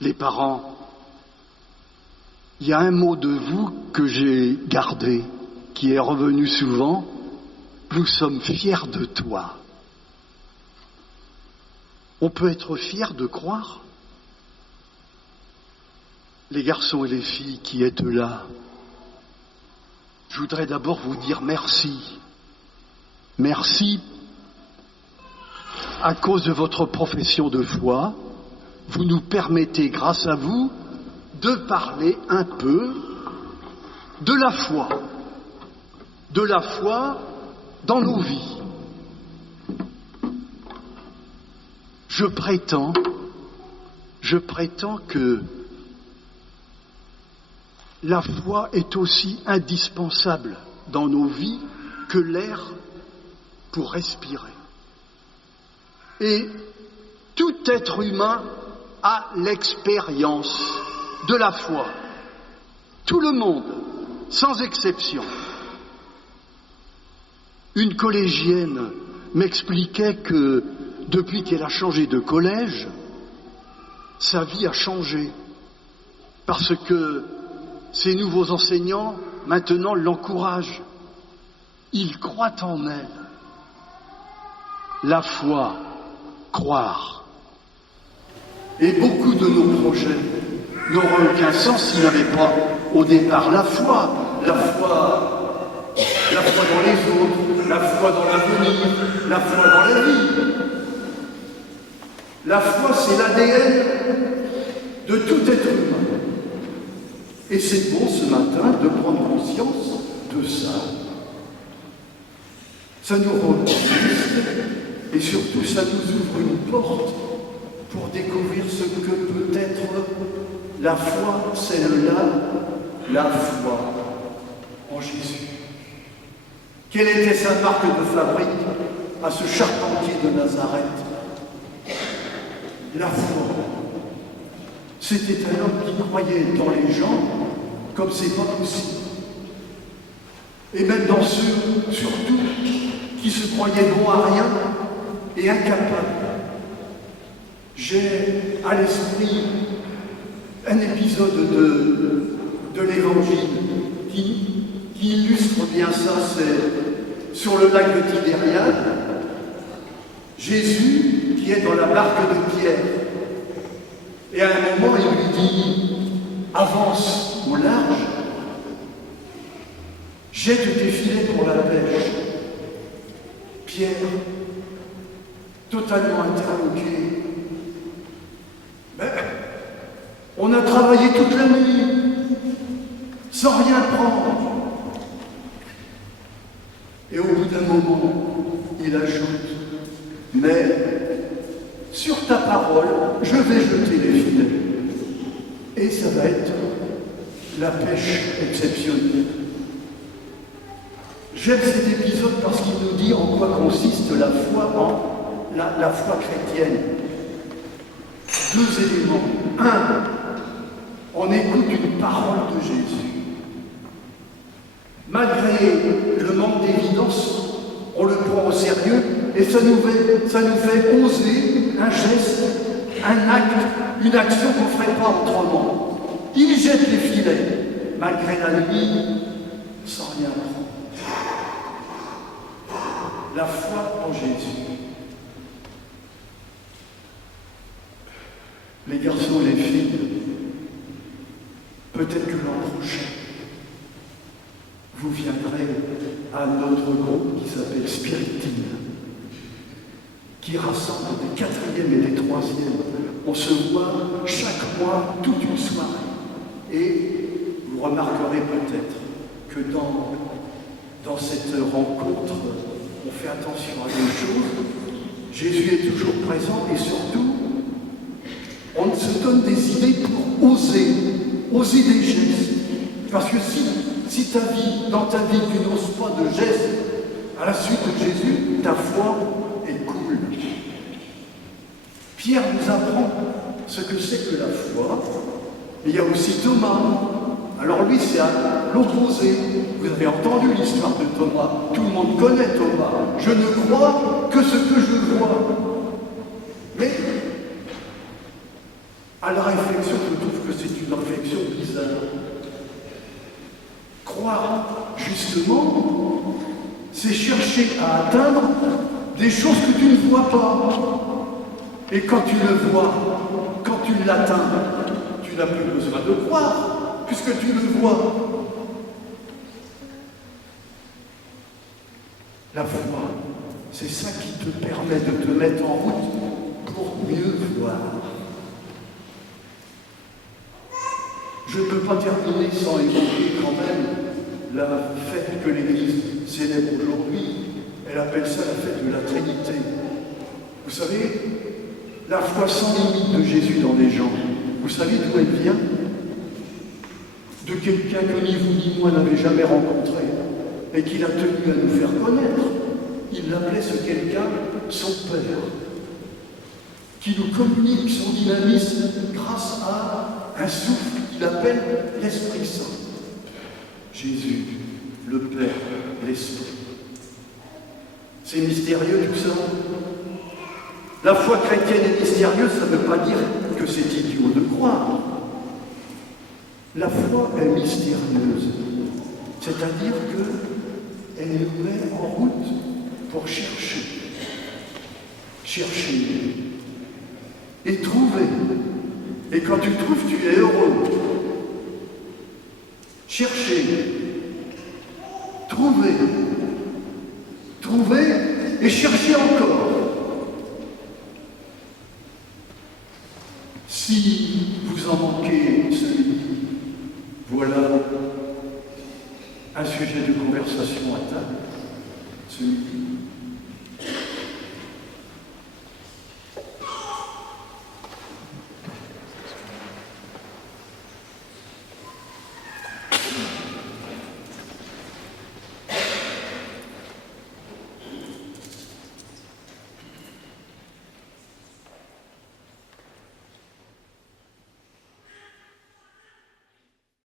Les parents, il y a un mot de vous que j'ai gardé, qui est revenu souvent. Nous sommes fiers de toi. On peut être fier de croire. Les garçons et les filles qui êtes là, je voudrais d'abord vous dire merci. Merci à cause de votre profession de foi. Vous nous permettez, grâce à vous, de parler un peu de la foi dans nos vies. Je prétends que la foi est aussi indispensable dans nos vies que l'air pour respirer. Et tout être humain a l'expérience de la foi. Tout le monde, sans exception. Une collégienne m'expliquait que depuis qu'elle a changé de collège, sa vie a changé. Parce que ses nouveaux enseignants, maintenant, l'encouragent. Ils croient en elle. La foi, croire. Et beaucoup de nos projets n'auraient aucun sens s'ils n'avaient pas, au départ, la foi dans les autres, la foi dans l'avenir, la foi dans la vie. La foi, c'est l'ADN de tout être humain. Et c'est bon ce matin de prendre conscience de ça. Ça nous rend tristes et surtout ça nous ouvre une porte pour découvrir ce que peut être la foi, celle-là, la foi en Jésus. Quelle était sa marque de fabrique à ce charpentier de Nazareth? La foi. C'était un homme qui croyait dans les gens comme c'est pas possible. Et même dans ceux, surtout, qui se croyaient bons à rien et incapables. J'ai à l'esprit un épisode de l'Évangile qui illustre bien ça, c'est sur le lac de Tibériade, Jésus qui est dans la barque de Pierre. Et à un moment, il lui dit « Avance au large, jette tes filets pour la pêche. » Pierre, totalement interloqué, « Mais on a travaillé toute la nuit, sans rien prendre. » Et au bout d'un moment, il ajoute « Mais sur ta parole, je vais jeter les filets. » Et ça va être la pêche exceptionnelle. J'aime cet épisode parce qu'il nous dit en quoi consiste la foi, la foi chrétienne. Deux éléments. Un, on écoute une parole de Jésus. Malgré le manque d'évidence, on le prend au sérieux et ça nous fait oser un geste, un acte, une action qu'on ne ferait pas autrement. Il jette les filets, malgré la nuit, sans rien prendre. La foi en Jésus. Les garçons et les filles, peut-être que l'an prochain, vous viendrez à notre groupe qui s'appelle Spiritine, qui rassemble des quatrièmes et des troisièmes. On se voit chaque mois toute une soirée. Et vous remarquerez peut-être que dans cette rencontre, on fait attention à deux choses. Jésus est toujours présent et surtout, on se donne des idées pour oser des gestes. Parce que si dans ta vie, tu n'oses pas de gestes à la suite de Jésus, ta foi est cool. Pierre nous apprend ce que c'est que la foi. Et il y a aussi Thomas. Alors lui, c'est à l'opposé. Vous avez entendu l'histoire de Thomas. Tout le monde connaît Thomas. Je ne crois que ce que je vois. Mais À la réflexion, je trouve que c'est une réflexion bizarre. Croire, justement, c'est chercher à atteindre des choses que tu ne vois pas. Et quand tu le vois, quand tu l'atteins, tu n'as plus besoin de croire, puisque tu le vois. La foi, c'est ça qui te permet de te mettre en route pour mieux voir. Je ne peux pas terminer sans évoquer quand même la fête que l'Église célèbre aujourd'hui. Elle appelle ça la fête de la Trinité. Vous savez, la foi sans limite de Jésus dans les gens, vous savez d'où elle vient? De quelqu'un que ni vous ni moi n'avez jamais rencontré et qu'il a tenu à nous faire connaître. Il l'appelait ce quelqu'un son Père, qui nous communique son dynamisme grâce à un souffle qu'il appelle l'Esprit Saint. Jésus, le Père, l'Esprit. C'est mystérieux tout ça. La foi chrétienne est mystérieuse, ça ne veut pas dire que c'est idiot de croire. La foi est mystérieuse, c'est-à-dire qu'elle nous met en route pour chercher et trouver. Et quand tu trouves, tu es heureux. Chercher, trouver et chercher encore. Si vous en manquez celui-ci, voilà un sujet de conversation à table, celui-ci.